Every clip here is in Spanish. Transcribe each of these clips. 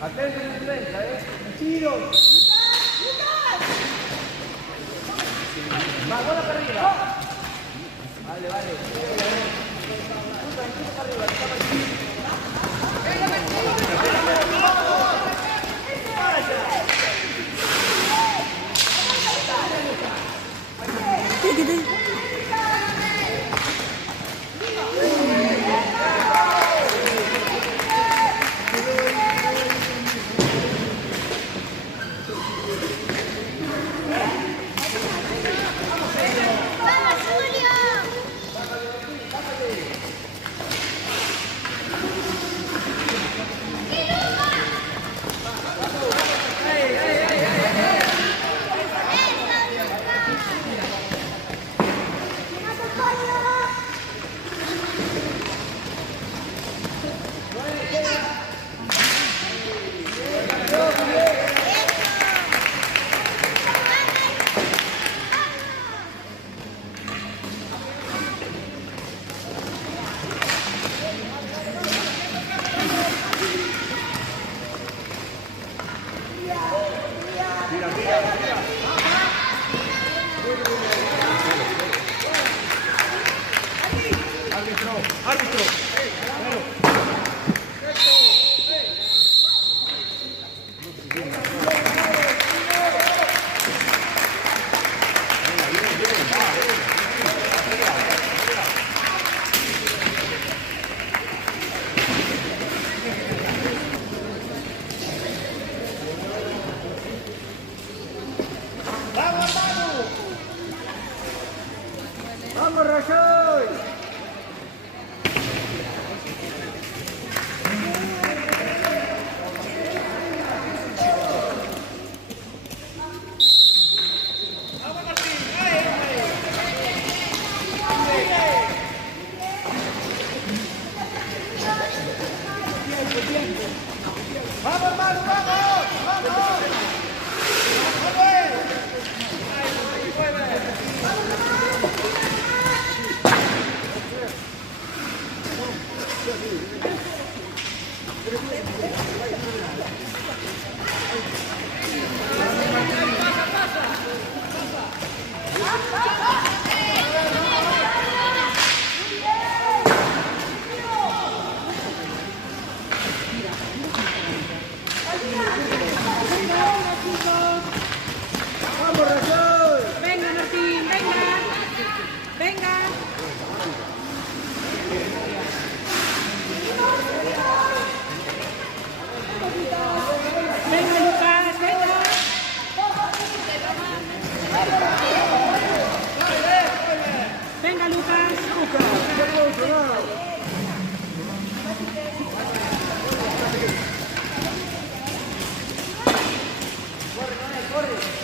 Atento en defensa, Tiro. Va, bola para arriba. Vale, vale. Para arriba, está ¡Vamos, Rajoy! ¡Vamos, vamos, vamos! ¡Vamos! ¡Vamos, Rajoy! Venga, Martín, venga. Venga. Venga, Lucas, venga. Venga, Lucas.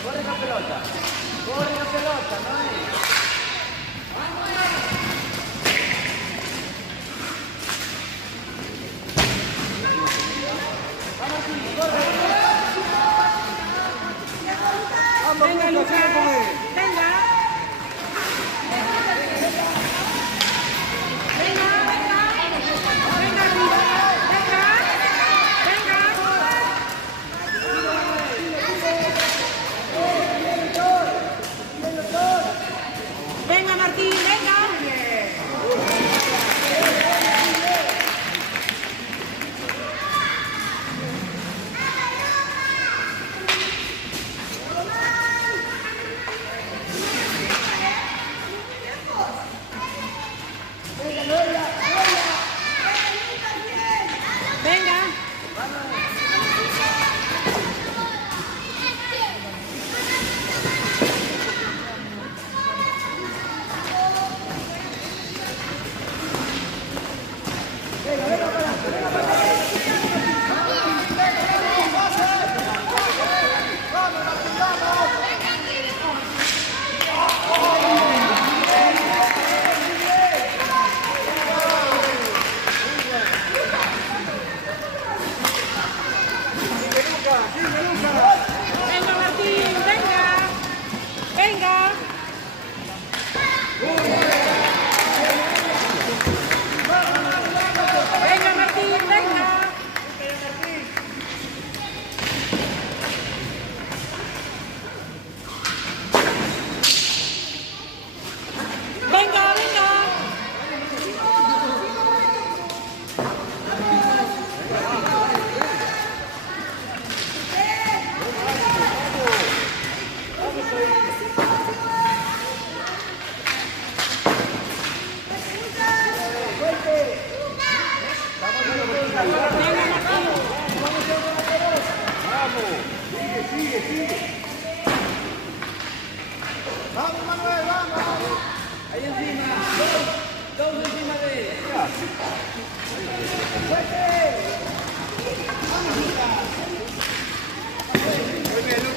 Corre la pelota. Corre la pelota, no es. Venga, Lucas. Venga. Venga, venga. Venga, arriba. Venga. Venga. Venga, Martín, venga. Venga.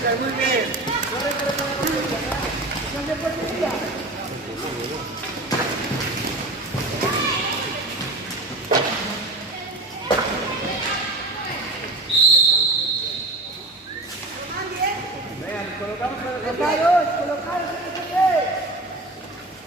Lucas, muy bien. Vean, colocamos a los colocados en el pie.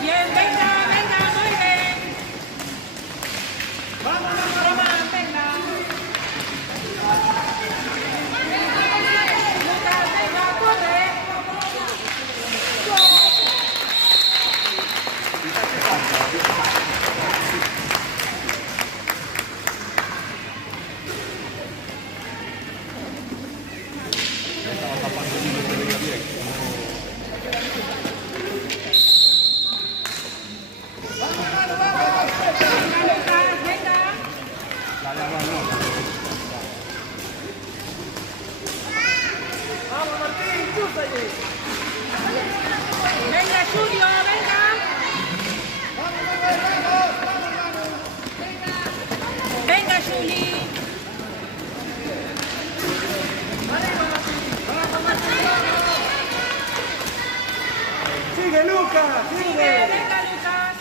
Bien, venga, venga, muy bien. Román, venga. Lucas, venga, corre. Venga, Lucas, venga. Vamos, Martín, tú allí. Venga, Julio, venga. Venga, Juli. Sigue, Lucas, Sigue, sigue. venga, Lucas.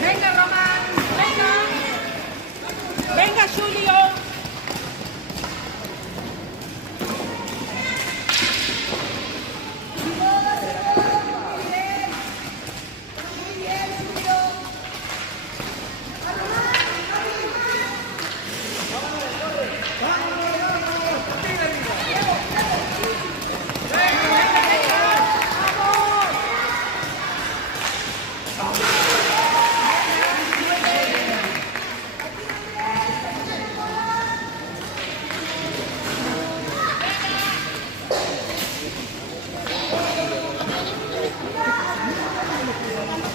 Venga, Román, venga. Venga, Julio.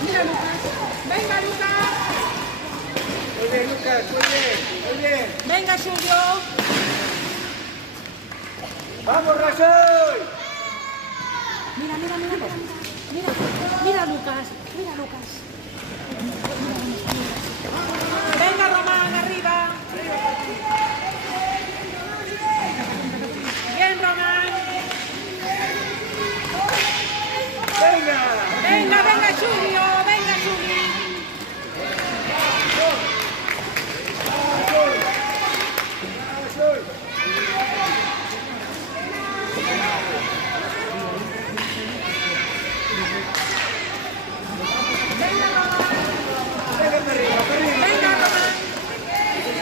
Mira, Lucas. Venga, Lucas. Muy bien, Lucas, muy bien, muy bien. Venga, Julio. Vamos, Rajoy. Mira, mira, mira, mira. Mira, mira, Lucas. Mira, Lucas. Venga, Román, arriba. Bien, Román. Venga. Venga, venga, Julio. Venga, Juli. Venga, Román. Venga, para arriba, para arriba. Venga, Román.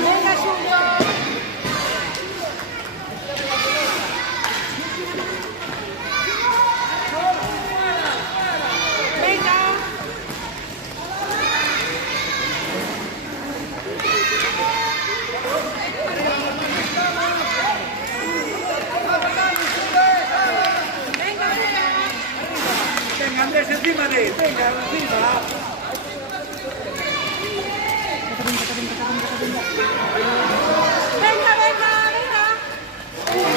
Venga, Julio. Venga. Venga, venga. Venga, Andrés, encima de él. Venga, encima. Venga, venga, venga.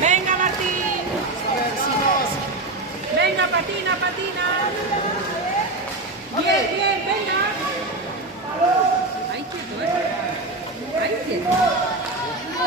Venga, Martín. Venga, patina, patina. Bien, bien, venga. Ahí quieto, Ahí quieto.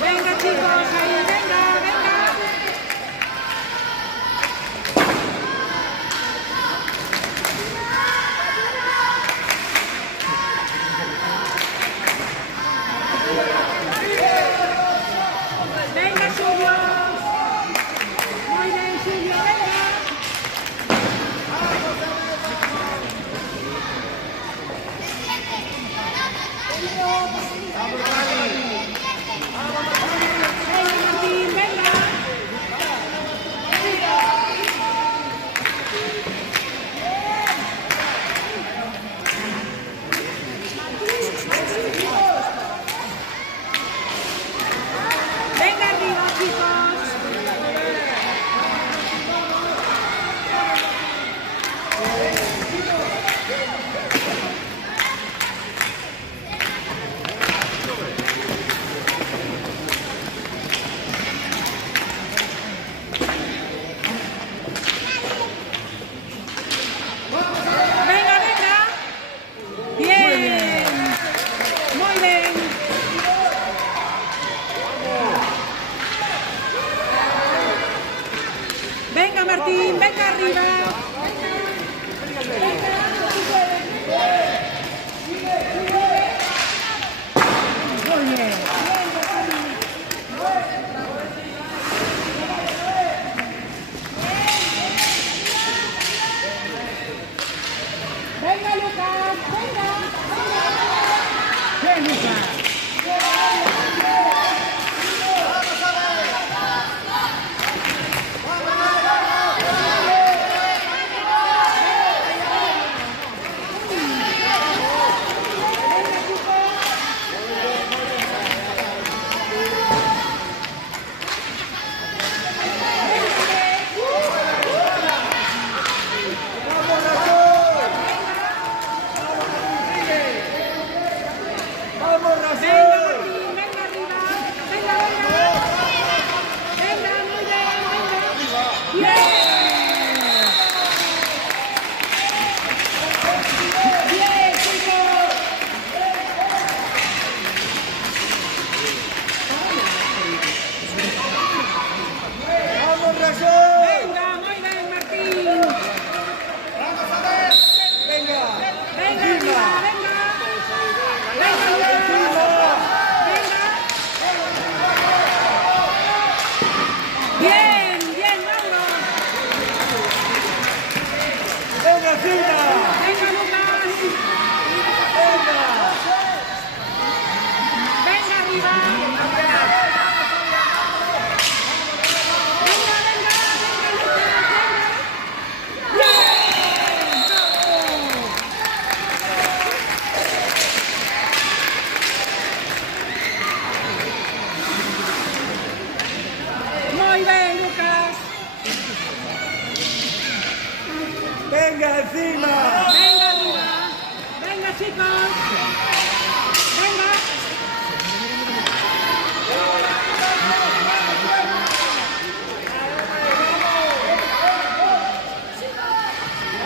Venga, chicos, ahí, venga, venga. Venga, Julio. Muy bien, Julio, venga. Venga, Martín, venga. Venga arriba, chicos. Venga, venga. Bien. Muy bien. Venga, Martín, venga arriba. Muy bien. Venga, Lucas, venga. Bien, Lucas. ¡Vamos, Venga, Rafael! Martín, venga arriba. Venga, venga. Venga, muy bien, venga. Bien. Bien, chicos. ¡Vamos, Rafael! Venga, muy bien, Martín. ¡Venga! Venga, arriba, venga. Venga, Lucas. Venga. Bien, bien, Mauro. ¡Venga, Fina! Venga, Lucas. ¡Venga! Venga, arriba. Venga, venga, venga, Lucas, venga. Bien. Muy bien, Lucas. ¡Venga, encima! Venga, arriba. Venga, chicos. Venga.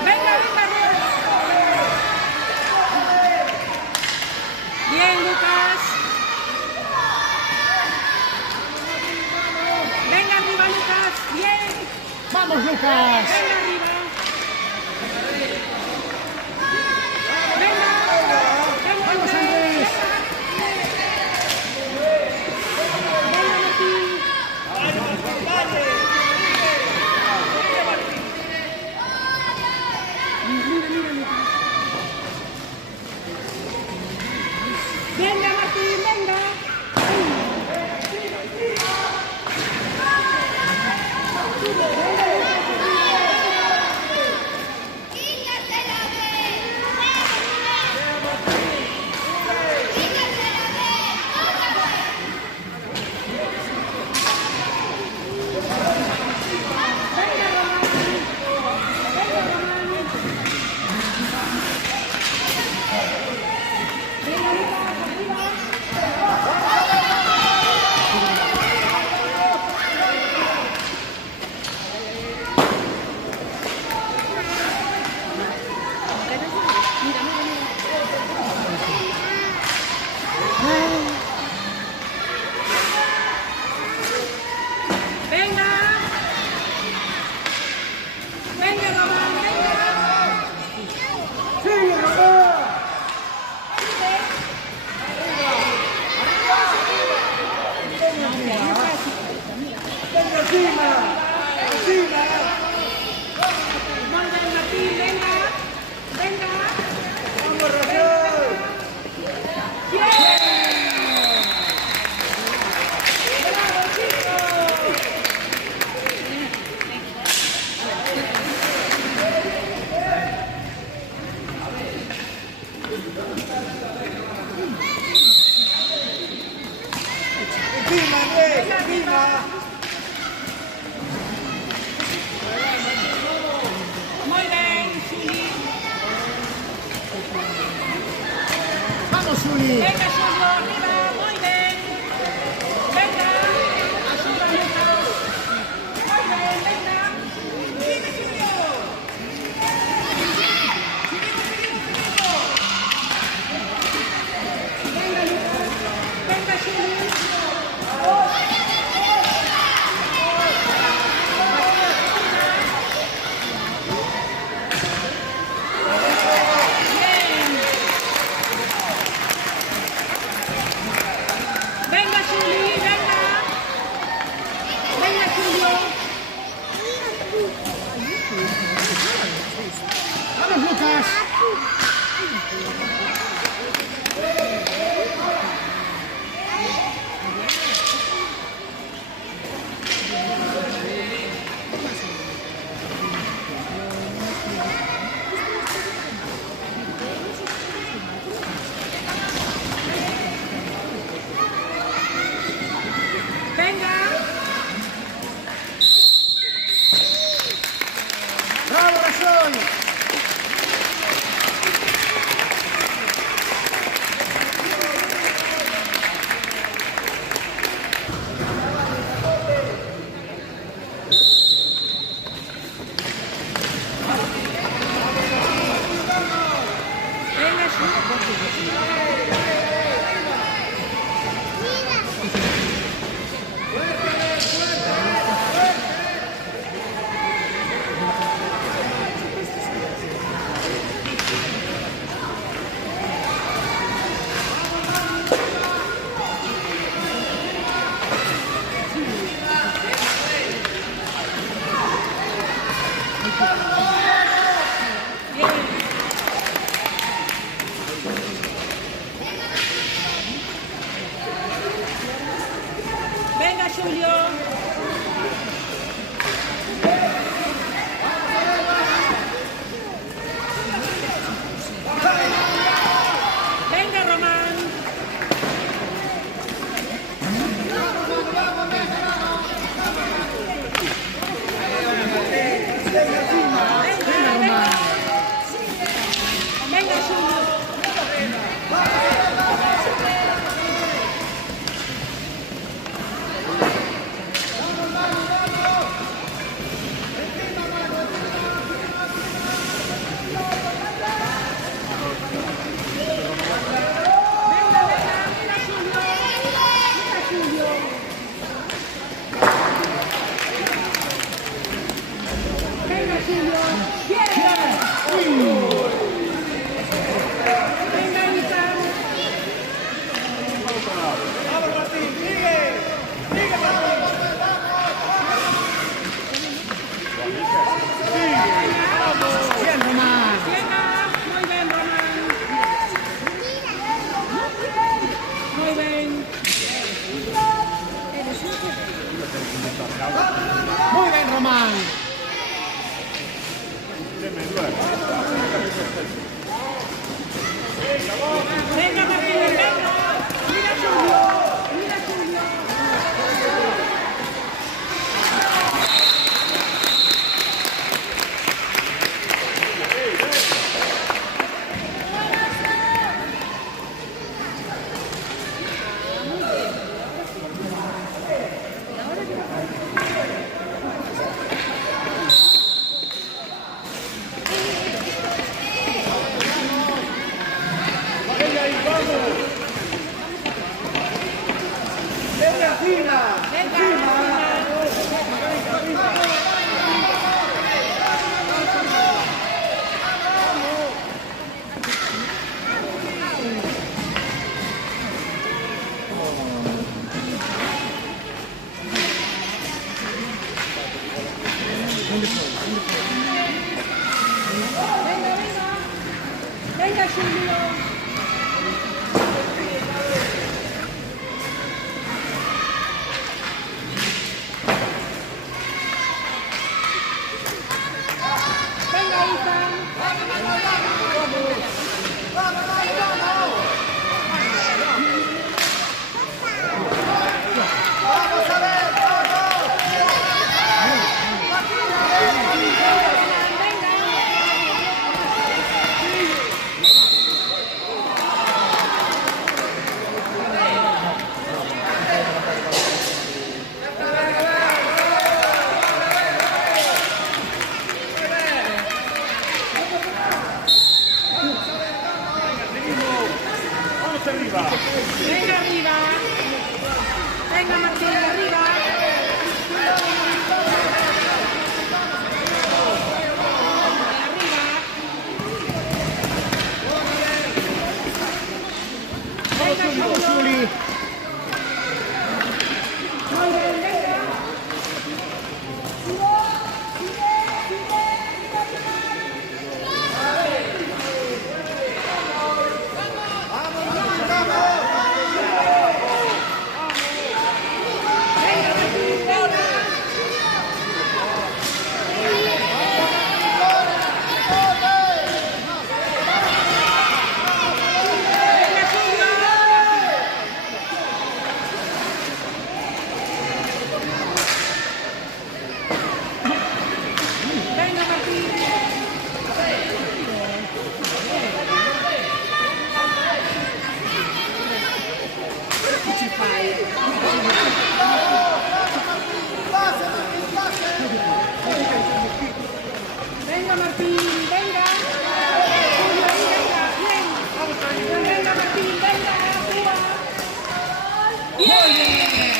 Venga, venga, Ruth. Bien, Lucas. Venga, arriba, Lucas. Bien. ¡Vamos, Lucas! Venga, arriba. Venga. Venga, ¡Vamos, Andrés. Andrés! Venga, Martín. Mira, mira, Lucas. Venga, Martín, venga. Venga, Julio, arriba, muy bien. Venga, ayuda, Lucas. Muy bien, venga. Sigue, Julio. Venga, Lucas. Venga, Julio. Venga, Juli, venga. Venga, Julio. ¡Vamos, Lucas! Venga. ¡Bravo, Rajoy! Venga, Juli. Bien. Venga, Julio. Venga, Román. Venga, venga. Venga, Julio. Venga, venga, mira, Julio. Mira, Julio. Venga, Julio. Bien. Venga, Ethan. ¡Bien, Román! Venga, muy bien, Román. Muy bien. ¡Muy bien, Román! Venga, Martín, venga. Mira, Julio. Mira, Julio. Venga, venga. Venga, Julio. Venga, Ethan. Venga. Venga, Martín, venga. Julio, ahí, venga, bien. Venga, Martín, venga, juega. Bien.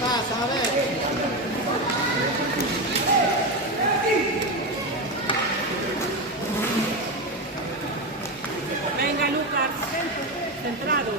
Pasa, a ver. Venga, Lucas, centrado.